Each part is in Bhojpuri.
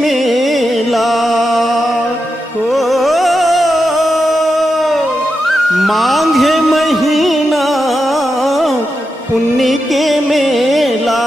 मेला हो, माघे महीना पुण्य के मेला।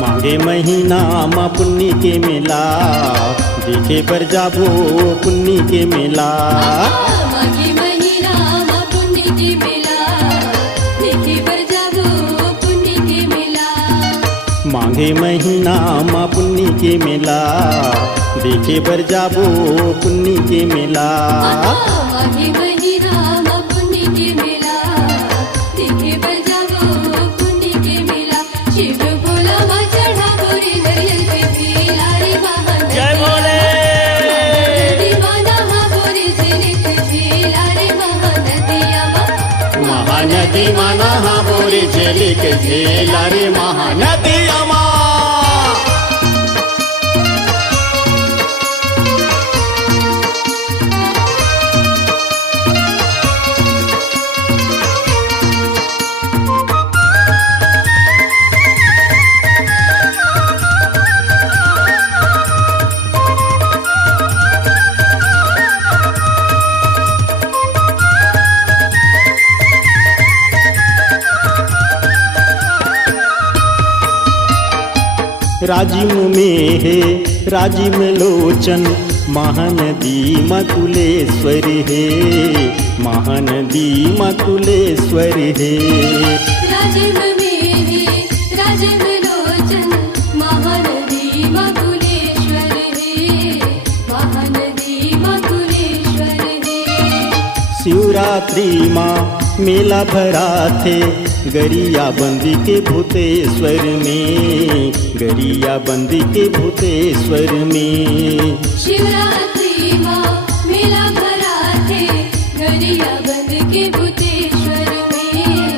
माघे महीना मा पुण्य के मेला, देखे बर जाबो पुण्य के मेला। माघे महीना मा पुण्य के मेला, देखे बर जाबो पुण्य के मेला। माघे महीना मा पुण्य के मेला, देखे बर जाबो पुण्य के मेला। माघे महीना मा पुण्य के मेला, देखे बर जाबो पुण्य के मेला। शिव भोला मा चढ़ा बोरी नरियल पे तेला रे महान। जय भोले। दीवाना हा बोरी झिलिक झिला रे महानदिया मा। महानदी माना हा बोरी झिलिक झिला रे महानदिया मा। राजिम में है राजिम लोचन, महानदी मकुलेश्वर है, महानदी मकुलेश्वर है। राजिम में है राजिम लोचन, महानदी मकुलेश्वर है, महानदी मकुलेश्वर है। शिवरात्रि माँ मेला भरा थे, गरिया बंदी के भूतेश्वर में, गरिया बंदी के भूतेश्वर में। शिवरात्रि माँ मेला भरा थे, गरिया बंद के भूतेश्वर में,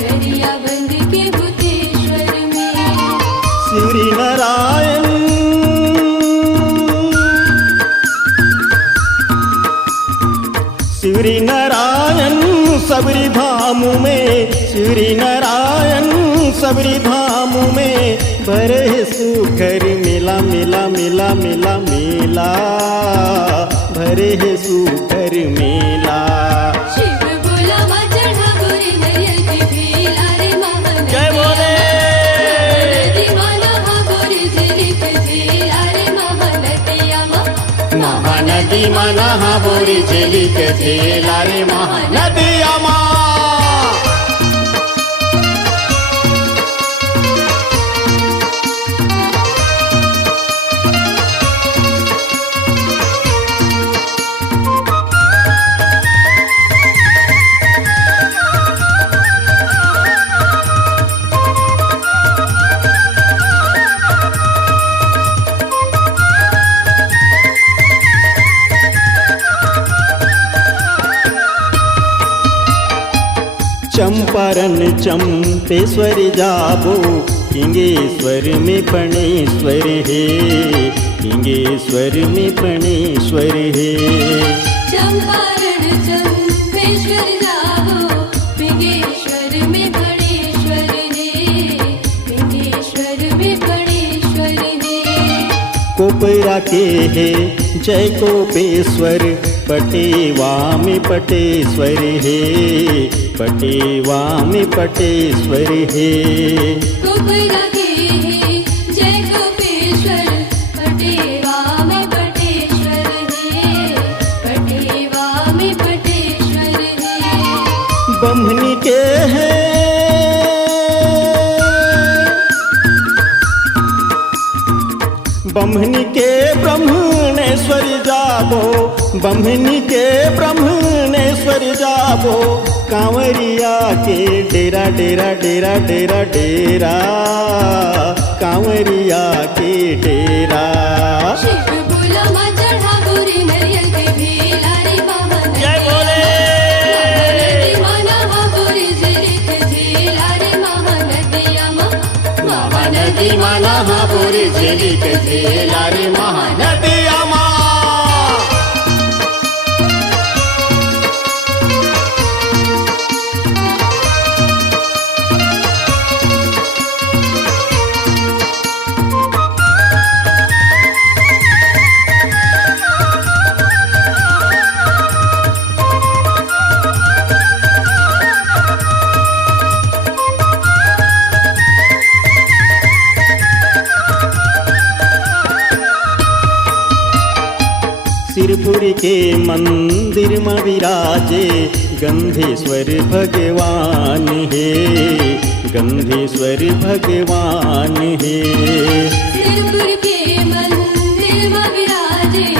गरिया बंद के भूतेश्वर में। श्री नारायण श्री नारायण सबरी धाम में, श्री नारायण सबरी धाम में, भरे सुखर मेला मेला मेला मेला मेला, भरे है सुखर मेला। शिव भोला मा चढ़ा बोरी नरियल पे तेला रे महान। जय भोले। दीवाना हा बोरी झिलिक झिला रे महानदिया मा। महानदी माना हा बोरी झिलिक झिला रे महानदिया मा। चंपारण चंपेश्वर जाबो, हिंगेश्वर में प्रणेश्वर है, हिंगेश्वर में प्रणेश्वर है। चंपारण चंपेश्वर जाबो, हिंगेश्वर में प्रणेश्वर है, हिंगेश्वर में प्रणेश्वर है। कोपरा के है जय कोपेश्वर, पटेवा में पटेश्वर है, पटेवा में पटेश्वर है। कोपरा के है जय कोपेश्वर, पटेवा में पटेश्वर है, पटेवा में पटेश्वर है। बम्हनी के है ब्रह्मनि के ब्रह्मणेश्वर जाबो, ब्रह्मनि के ब्रह्मणेश्वर जाबो, कांवरिया के डेरा डेरा डेरा डेरा डेरा, कांवरिया के डेरा। शिव बोला माँ चढ़ा बोरी नरियल के भेला रे महानदी। जय बोले। महानदी माना हा बोरी जरित झेला रे महानदिया माँ। महानदी माना हा बोरी झेलिक झेला रे महानदिया माँ। सिरपुर के मंदिर में विराजे गंधेश्वर भगवान हे, गंधेश्वर भगवान हे। सिरपुर के मंदिर में विराजे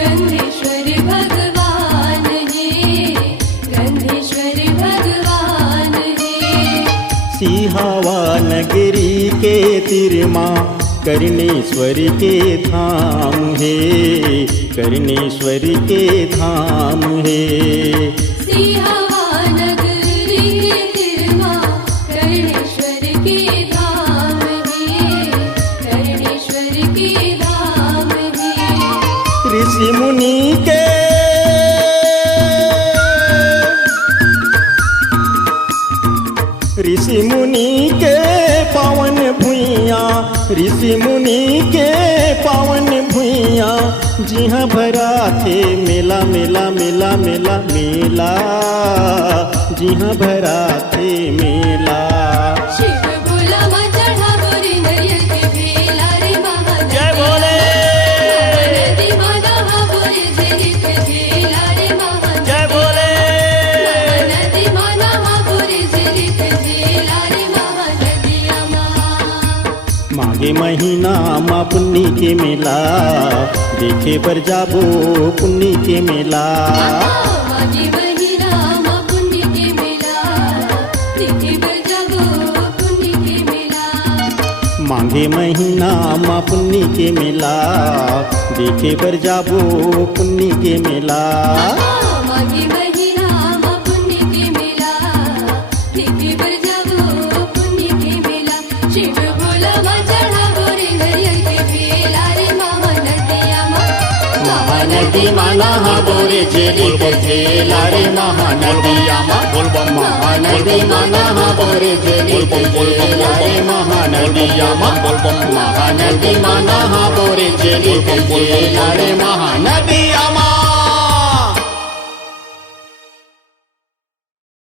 गंधेश्वर भगवान हे, गंधेश्वर भगवान हे। सिहावा नगरी के तिरमा कर्णेश्वर के धाम हे, कर्णेश्वर के धाम हे। सिहावा नगरी के तिरमा कर्णेश्वर के धाम हे, कर्णेश्वर के धाम हे। ऋषि मुनि के ऋषि मुनि के पावन भुइया, ऋषि मुनि के पावन भुइया, जिहाँ भरा थे मेला मेला मेला मेला मेला, जिहाँ भरा थे मेला। शिव बोला माँ चढ़ा बोरी नरियल के भेला रे महानदी। जय बोले। महानदी माना हा बोरी जरित झेला रे महानदी। जय बोले। महानदी माना हा बोरी जरित झेला रे महानदिया माँ। माघे महीना माँ पुन्नी के मेला, देखे बर जाबो पुन्नी के मेला। माघी महीना माँ पुण्य के मेला, देखे बर जाबो पुण्य के मेला। माघे महीना माँ पुन्नी के मेला, देखे बर जाबो पुन्नी के मेला। माघी महीना माँ पुण्य के मेला, देखे बर जाबो पुण्य के मेला। शिव बोला माँ चढ़ा बोरी नरियल के भेला रे महानदिया माँ। महानदी माना हा बोरे झेलिक झेला रे महानदिया माँ। महानदी माना हा बोरे झेलिक झेला रे महानदिया माँ। महानदी माना हा बोरे झेलिक झेला रे महानदिया।